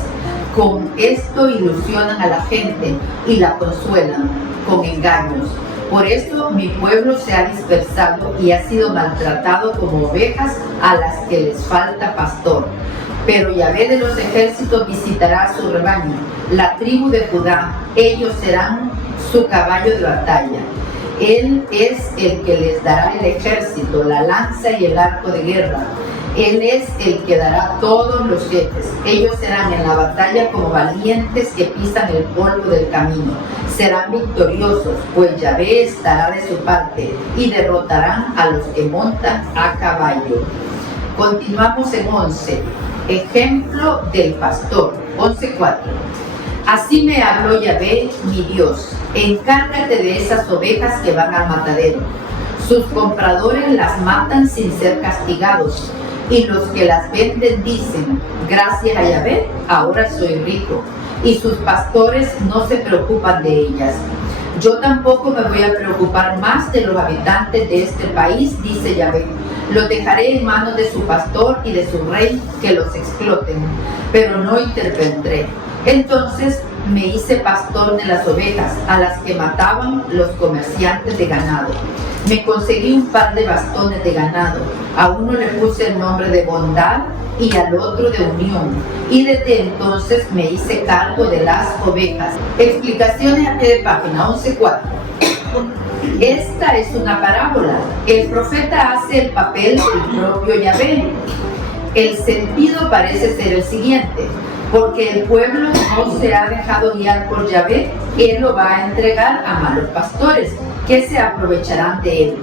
Con esto ilusionan a la gente y la consuelan con engaños. Por eso mi pueblo se ha dispersado y ha sido maltratado como ovejas a las que les falta pastor. Pero Yahvé de los ejércitos visitará a su rebaño, la tribu de Judá. Ellos serán su caballo de batalla. Él es el que les dará el ejército, la lanza y el arco de guerra. Él es el que dará todos los jefes. Ellos serán en la batalla como valientes que pisan el polvo del camino. Serán victoriosos, pues Yahvé estará de su parte y derrotarán a los que montan a caballo. Continuamos en 11. Ejemplo del pastor. 11:4. Así me habló Yahvé, mi Dios. Encárgate de esas ovejas que van al matadero. Sus compradores las matan sin ser castigados. Y los que las venden dicen, gracias a Yahvé, ahora soy rico. Y sus pastores no se preocupan de ellas. Yo tampoco me voy a preocupar más de los habitantes de este país, dice Yahvé. Los dejaré en manos de su pastor y de su rey que los exploten, pero no intervendré. Entonces me hice pastor de las ovejas, a las que mataban los comerciantes de ganado. Me conseguí un par de bastones de ganado. A uno le puse el nombre de bondad y al otro de unión. Y desde entonces me hice cargo de las ovejas. Explicaciones a pie de página 11:4. Esta es una parábola. El profeta hace el papel del propio Yahvé. El sentido parece ser el siguiente. Porque el pueblo no se ha dejado guiar por Yahvé, Él lo va a entregar a malos pastores, que se aprovecharán de él.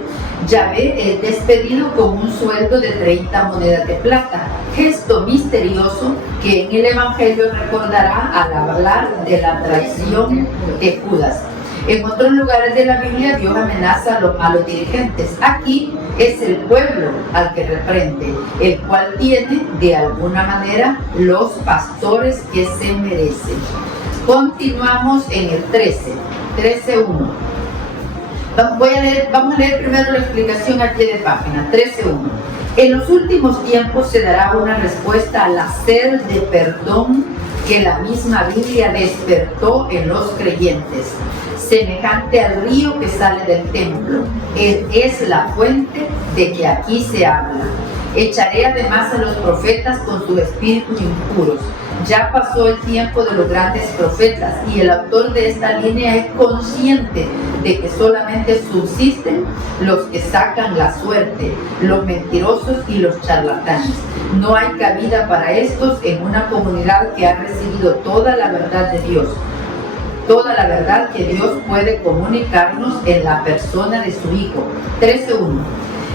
Yahvé es despedido con un sueldo de 30 monedas de plata, gesto misterioso que en el Evangelio recordará al hablar de la traición de Judas. En otros lugares de la Biblia Dios amenaza a los malos dirigentes. Aquí es el pueblo al que reprende, el cual tiene de alguna manera los pastores que se merecen. Continuamos en el 13:1. Vamos a leer primero la explicación al pie de página. 13:1. En los últimos tiempos se dará una respuesta a la sed de perdón que la misma Biblia despertó en los creyentes. Semejante al río que sale del templo. Él es la fuente de que aquí se habla. Echaré además a los profetas con sus espíritus impuros. Ya pasó el tiempo de los grandes profetas y el autor de esta línea es consciente de que solamente subsisten los que sacan la suerte, los mentirosos y los charlatanes. No hay cabida para estos en una comunidad que ha recibido toda la verdad de Dios. Toda la verdad que Dios puede comunicarnos en la persona de su Hijo. 13:1.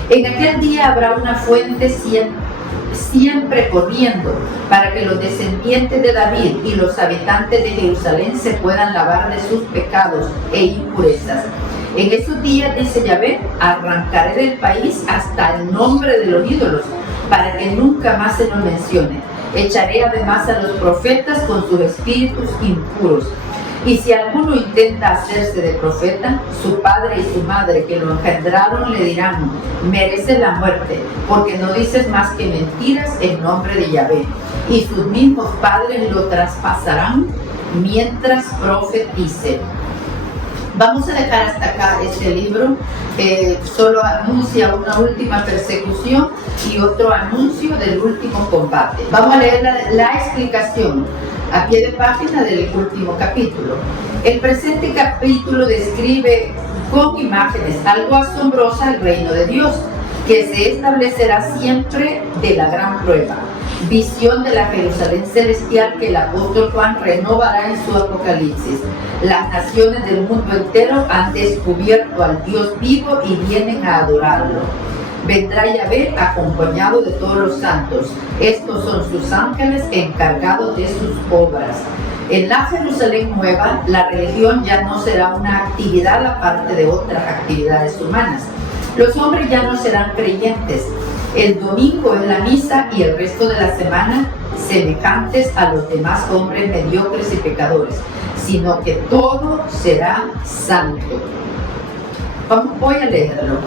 En aquel día habrá una fuente siempre corriendo para que los descendientes de David y los habitantes de Jerusalén se puedan lavar de sus pecados e impurezas. En esos días, dice Yahvé, arrancaré del país hasta el nombre de los ídolos para que nunca más se nos mencione. Echaré además a los profetas con sus espíritus impuros. Y si alguno intenta hacerse de profeta, su padre y su madre que lo engendraron le dirán, merece la muerte, porque no dices más que mentiras en nombre de Yahvé. Y sus mismos padres lo traspasarán mientras profetice. Vamos a dejar hasta acá este libro. Solo anuncia una última persecución y otro anuncio del último combate. Vamos a leer la explicación a pie de página del último capítulo. El presente capítulo describe con imágenes algo asombrosa el reino de Dios, que se establecerá siempre de la gran prueba. Visión de la Jerusalén celestial que el apóstol Juan renovará en su Apocalipsis. Las naciones del mundo entero han descubierto al Dios vivo y vienen a adorarlo. Vendrá Yahvé acompañado de todos los santos. Estos son sus ángeles encargados de sus obras. En la Jerusalén nueva, la religión ya no será una actividad aparte de otras actividades humanas. Los hombres ya no serán creyentes. El domingo es la misa y el resto de la semana semejantes a los demás hombres mediocres y pecadores, sino que todo será santo. Voy a leerlo.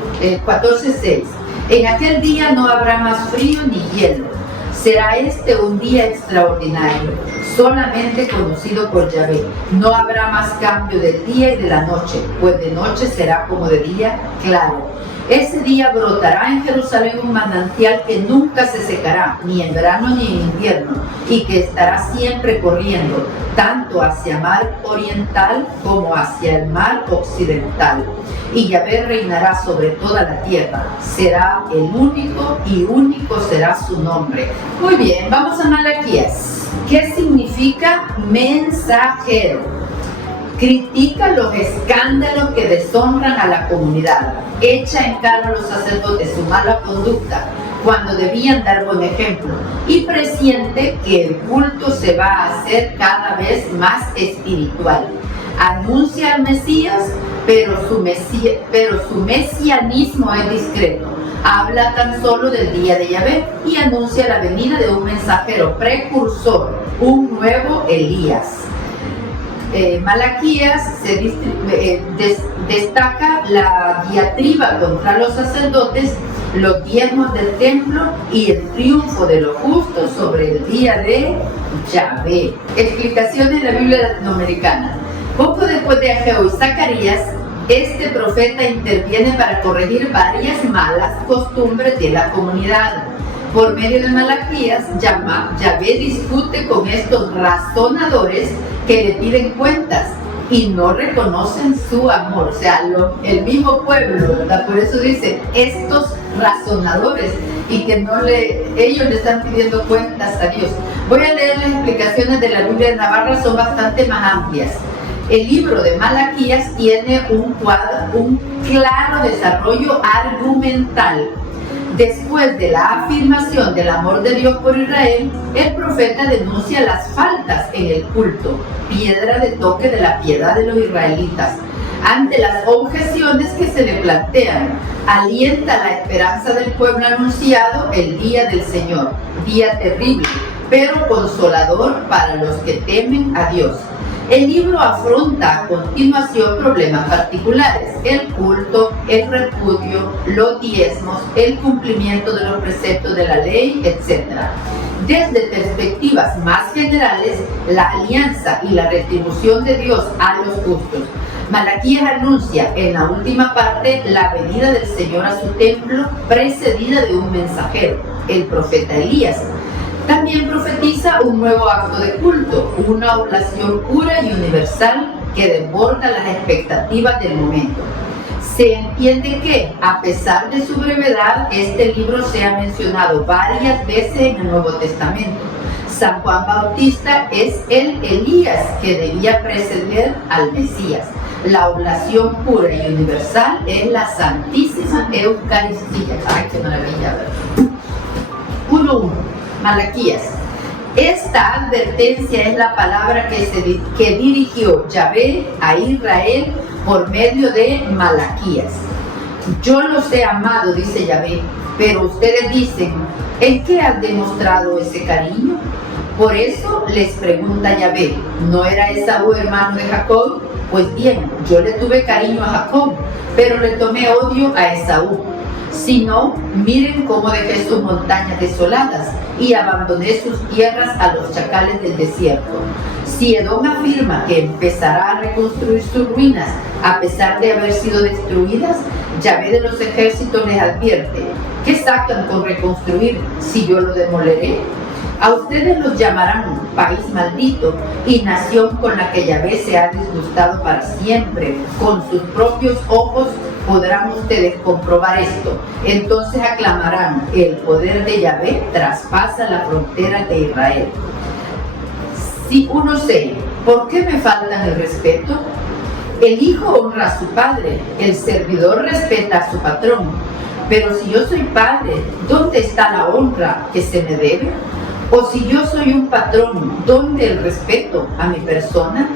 14:6. En aquel día no habrá más frío ni hielo. Será este un día extraordinario, solamente conocido por Yahvé. No habrá más cambio del día y de la noche, pues de noche será como de día claro. Ese día brotará en Jerusalén un manantial que nunca se secará, ni en verano ni en invierno, y que estará siempre corriendo, tanto hacia el mar oriental como hacia el mar occidental. Y Yahvé reinará sobre toda la tierra. Será el único y único será su nombre. Muy bien, vamos a Malaquías. ¿Qué significa mensajero? Critica los escándalos que deshonran a la comunidad. Echa en cara a los sacerdotes su mala conducta cuando debían dar buen ejemplo y presiente que el culto se va a hacer cada vez más espiritual. Anuncia al Mesías, pero su mesianismo es discreto. Habla tan solo del día de Yahvé y anuncia la venida de un mensajero precursor, un nuevo Elías. Malaquías destaca la diatriba contra los sacerdotes, los diezmos del templo y el triunfo de los justos sobre el día de Yahvé. Explicaciones de la Biblia latinoamericana. Poco después de Ageo y Zacarías, este profeta interviene para corregir varias malas costumbres de la comunidad. Por medio de Malaquías, Yahvé discute con estos razonadores que le piden cuentas y no reconocen su amor. O sea, el mismo pueblo, ¿verdad? Por eso dice, estos razonadores, y que ellos le están pidiendo cuentas a Dios. Voy a leer las explicaciones de la Biblia de Navarra, son bastante más amplias. El libro de Malaquías tiene un claro desarrollo argumental. Después de la afirmación del amor de Dios por Israel, el profeta denuncia las faltas en el culto, piedra de toque de la piedad de los israelitas. Ante las objeciones que se le plantean, alienta la esperanza del pueblo anunciado el día del Señor, día terrible, pero consolador para los que temen a Dios. El libro afronta a continuación problemas particulares: el culto, el repudio, los diezmos, el cumplimiento de los preceptos de la ley, etc. Desde perspectivas más generales, la alianza y la retribución de Dios a los justos. Malaquías anuncia en la última parte la venida del Señor a su templo, precedida de un mensajero, el profeta Elías. También profetiza un nuevo acto de culto, una oración pura y universal que desborda las expectativas del momento. Se entiende que, a pesar de su brevedad, este libro se ha mencionado varias veces en el Nuevo Testamento. San Juan Bautista es el Elías que debía preceder al Mesías. La oblación pura y universal es la Santísima Eucaristía. ¡Ay, qué maravilla! 1:1. Malaquías. Esta advertencia es la palabra que dirigió Yahvé a Israel por medio de Malaquías. Yo los he amado, dice Yahvé, pero ustedes dicen, ¿en qué has demostrado ese cariño? Por eso les pregunta Yahvé, ¿no era Esaú hermano de Jacob? Pues bien, yo le tuve cariño a Jacob, pero le tomé odio a Esaú. Si no, miren cómo dejé sus montañas desoladas y abandoné sus tierras a los chacales del desierto. Si Edom afirma que empezará a reconstruir sus ruinas a pesar de haber sido destruidas, Yahvé de los ejércitos les advierte, ¿qué sacan con reconstruir si yo lo demoleré? A ustedes los llamarán país maldito y nación con la que Yahvé se ha disgustado para siempre. Con sus propios ojos podrán ustedes comprobar esto. Entonces aclamarán, el poder de Yahvé traspasa la frontera de Israel. Si 1:6, ¿por qué me faltan el respeto? El hijo honra a su padre, el servidor respeta a su patrón. Pero si yo soy padre, ¿dónde está la honra que se me debe? O si yo soy un patrón, ¿dónde el respeto a mi persona?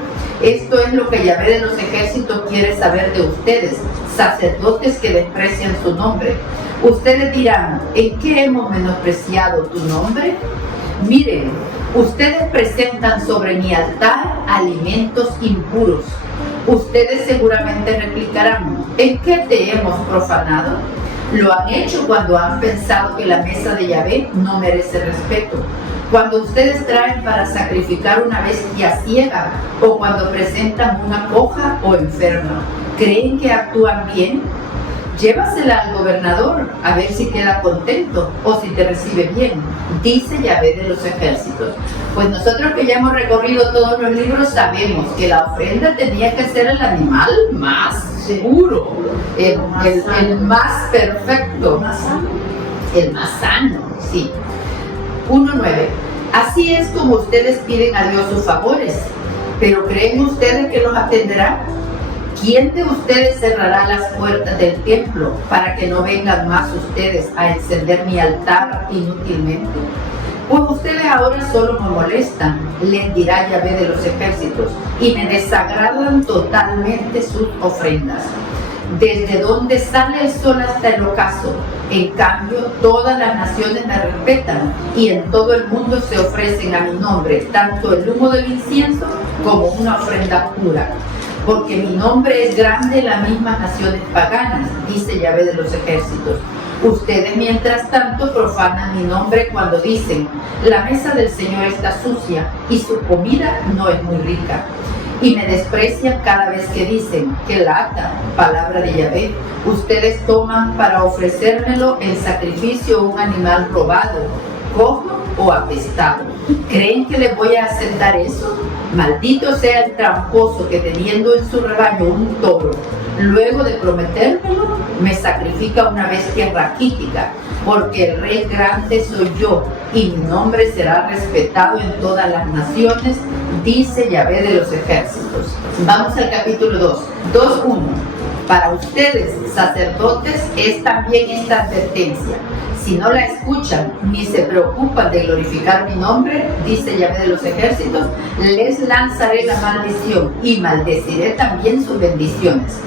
Esto es lo que Yahvé de los ejércitos quiere saber de ustedes, sacerdotes que desprecian su nombre. Ustedes dirán, ¿en qué hemos menospreciado tu nombre? Miren, ustedes presentan sobre mi altar alimentos impuros. Ustedes seguramente replicarán: ¿en qué te hemos profanado? Lo han hecho cuando han pensado que la mesa de Yahvé no merece respeto. Cuando ustedes traen para sacrificar una bestia ciega o cuando presentan una coja o enferma, ¿creen que actúan bien? Llévasela al gobernador a ver si queda contento o si te recibe bien, dice Yahvé de los ejércitos. Pues nosotros que ya hemos recorrido todos los libros sabemos que la ofrenda tenía que ser el animal más seguro, el más perfecto, el más sano, sí. 1:9. Así es como ustedes piden a Dios sus favores, pero ¿creen ustedes que los atenderá? ¿Quién de ustedes cerrará las puertas del templo para que no vengan más ustedes a encender mi altar inútilmente? Pues ustedes ahora solo me molestan, les dirá Yahvé de los ejércitos, y me desagradan totalmente sus ofrendas. Desde donde sale el sol hasta el ocaso, en cambio, todas las naciones me respetan y en todo el mundo se ofrecen a mi nombre, tanto el humo del incienso como una ofrenda pura. Porque mi nombre es grande en las mismas naciones paganas, dice Yahvé de los ejércitos. Ustedes, mientras tanto, profanan mi nombre cuando dicen: la mesa del Señor está sucia y su comida no es muy rica. Y me desprecian cada vez que dicen: que lata, palabra de Yahvé. Ustedes toman para ofrecérmelo en sacrificio un animal robado, cojo o apestado. ¿Creen que les voy a aceptar eso? Maldito sea el tramposo que, teniendo en su rebaño un toro, luego de prometérmelo, me sacrifica una bestia raquítica, porque el rey grande soy yo, y mi nombre será respetado en todas las naciones, dice Yahvé de los ejércitos. Vamos al capítulo 2, 2:1. Para ustedes, sacerdotes, es también esta advertencia. Si no la escuchan ni se preocupan de glorificar mi nombre, dice Yahvé de los ejércitos, les lanzaré la maldición y maldeciré también sus bendiciones.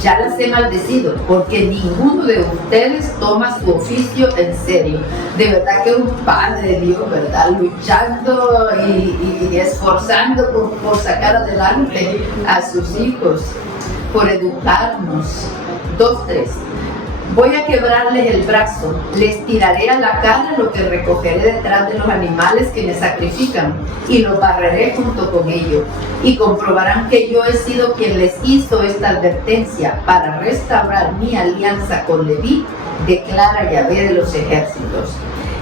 Ya las he maldecido porque ninguno de ustedes toma su oficio en serio. De verdad que un padre Dios, ¿verdad? Luchando y esforzando por sacar adelante a sus hijos, por educarnos. 2:3. Voy a quebrarles el brazo, les tiraré a la cara lo que recogeré detrás de los animales que me sacrifican y los barreré junto con ellos. Y comprobarán que yo he sido quien les hizo esta advertencia para restaurar mi alianza con Leví, declara Yahvé de los ejércitos.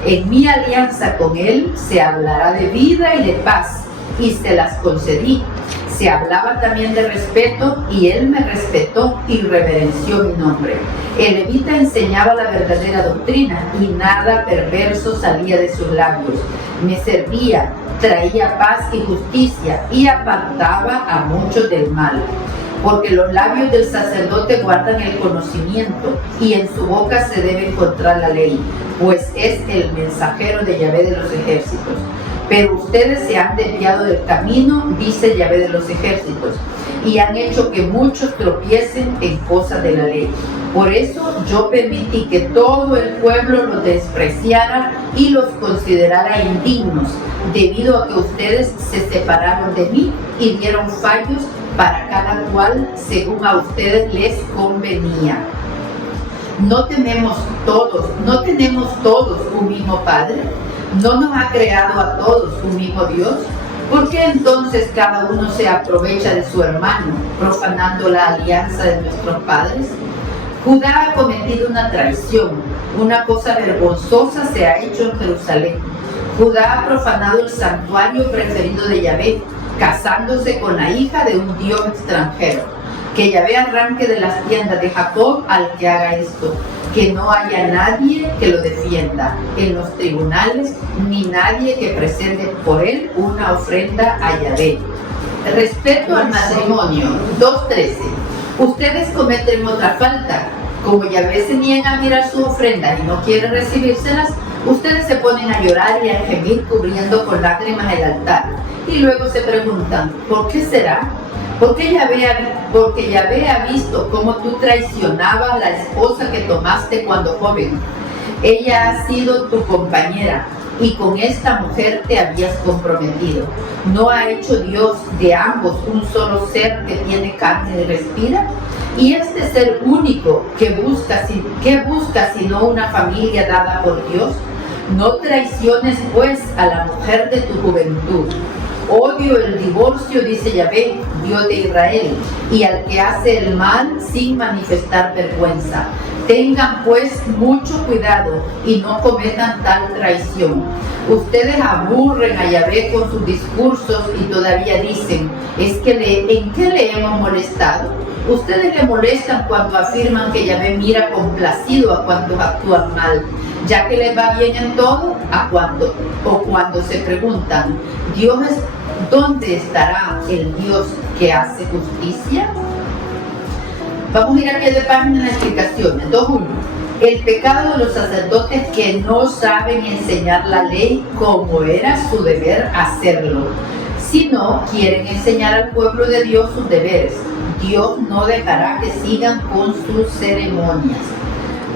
En mi alianza con él se hablará de vida y de paz, y se las concedí. Se hablaba también de respeto, y él me respetó y reverenció mi nombre. El levita enseñaba la verdadera doctrina, y nada perverso salía de sus labios. Me servía, traía paz y justicia, y apartaba a muchos del mal. Porque los labios del sacerdote guardan el conocimiento, y en su boca se debe encontrar la ley, pues es el mensajero de Yahvé de los ejércitos. Pero ustedes se han desviado del camino, dice Yahvé de los ejércitos, y han hecho que muchos tropiecen en cosas de la ley. Por eso yo permití que todo el pueblo los despreciara y los considerara indignos, debido a que ustedes se separaron de mí y dieron fallos para cada cual según a ustedes les convenía. ¿No tenemos todos un mismo Padre? ¿No nos ha creado a todos un mismo Dios? ¿Por qué entonces cada uno se aprovecha de su hermano, profanando la alianza de nuestros padres? Judá ha cometido una traición, una cosa vergonzosa se ha hecho en Jerusalén. Judá ha profanado el santuario preferido de Yahvé, casándose con la hija de un dios extranjero. Que Yahvé arranque de las tiendas de Jacob al que haga esto. Que no haya nadie que lo defienda en los tribunales, ni nadie que presente por él una ofrenda a Yahvé. Respecto al matrimonio, 2:13. Ustedes cometen otra falta. Como Yahvé se niega a mirar su ofrenda y no quiere recibírselas, ustedes se ponen a llorar y a gemir cubriendo con lágrimas el altar. Y luego se preguntan, ¿por qué será? Porque Yahvé ha visto cómo tú traicionabas a la esposa que tomaste cuando joven. Ella ha sido tu compañera, y con esta mujer te habías comprometido. ¿No ha hecho Dios de ambos un solo ser que tiene carne y respira? Y este ser único ¿qué busca sino una familia dada por Dios? No traiciones pues a la mujer de tu juventud. Odio el divorcio, dice Yahvé, Dios de Israel, y al que hace el mal sin manifestar vergüenza. Tengan pues mucho cuidado y no cometan tal traición. Ustedes aburren a Yahvé con sus discursos y todavía dicen, ¿en qué le hemos molestado? Ustedes le molestan cuando afirman que Yahvé mira complacido a cuantos actúan mal, ya que les va bien en todo, cuando se preguntan, ¿dónde estará el Dios que hace justicia? Vamos a ir a pie de página en las explicaciones. 2.1. El pecado de los sacerdotes que no saben enseñar la ley como era su deber hacerlo, sino quieren enseñar al pueblo de Dios sus deberes. Dios no dejará que sigan con sus ceremonias.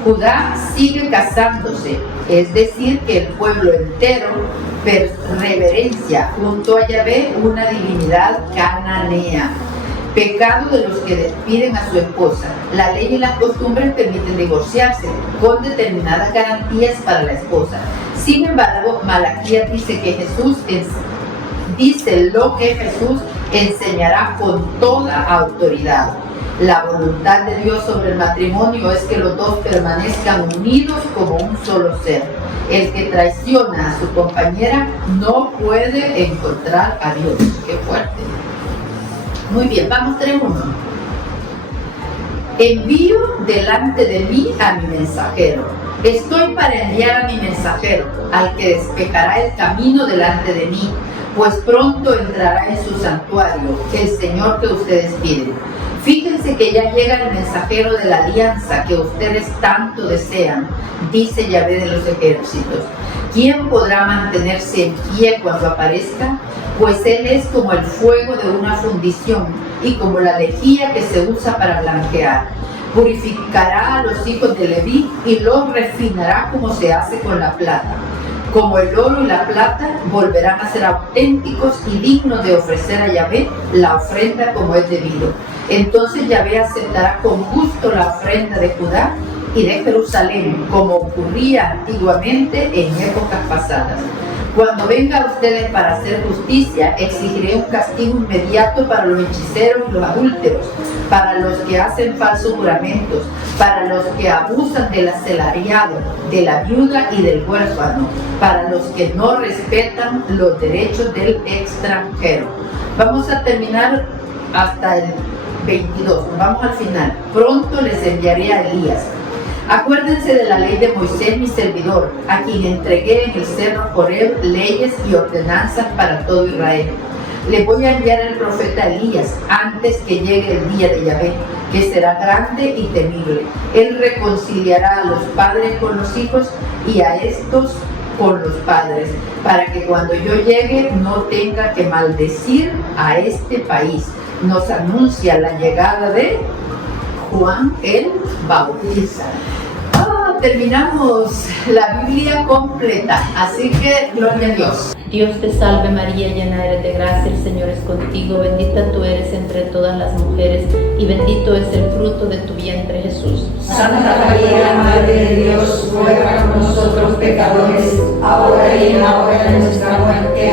Judá sigue casándose, es decir, que el pueblo entero reverencia junto a Yahvé una divinidad cananea. Pecado de los que despiden a su esposa. La ley y las costumbres permiten divorciarse con determinadas garantías para la esposa. Sin embargo, Malaquías dice lo que Jesús enseñará con toda autoridad. La voluntad de Dios sobre el matrimonio es que los dos permanezcan unidos como un solo ser. El que traiciona a su compañera no puede encontrar a Dios. ¡Qué fuerte! Muy bien, vamos 3.1. Envío delante de mí a mi mensajero. Estoy para enviar a mi mensajero, al que despejará el camino delante de mí, pues pronto entrará en su santuario, el Señor que ustedes piden. Fíjense que ya llega el mensajero de la alianza que ustedes tanto desean, dice Yahvé de los ejércitos. ¿Quién podrá mantenerse en pie cuando aparezca? Pues él es como el fuego de una fundición y como la lejía que se usa para blanquear. Purificará a los hijos de Leví y los refinará como se hace con la plata. Como el oro y la plata volverán a ser auténticos y dignos de ofrecer a Yahvé la ofrenda como es debido. Entonces Yahvé aceptará con gusto la ofrenda de Judá y de Jerusalén, como ocurría antiguamente en épocas pasadas. Cuando venga a ustedes para hacer justicia, exigiré un castigo inmediato para los hechiceros y los adúlteros, para los que hacen falsos juramentos, para los que abusan del asalariado, de la viuda y del huérfano, para los que no respetan los derechos del extranjero. Vamos a terminar hasta el 22, vamos al final. Pronto les enviaré a Elías. Acuérdense de la ley de Moisés, mi servidor, a quien entregué en el cerro Horeb leyes y ordenanzas para todo Israel. Le voy a enviar al profeta Elías antes que llegue el día de Yahvé, que será grande y temible. Él reconciliará a los padres con los hijos y a estos con los padres, para que cuando yo llegue no tenga que maldecir a este país. Nos anuncia la llegada de Juan el Bautista. Terminamos la Biblia completa, así que gloria a Dios. Dios te salve María, llena eres de gracia, el Señor es contigo, bendita tú eres entre todas las mujeres y bendito es el fruto de tu vientre Jesús. Santa María, Madre de Dios, ruega por nosotros pecadores, ahora y en la hora de nuestra muerte.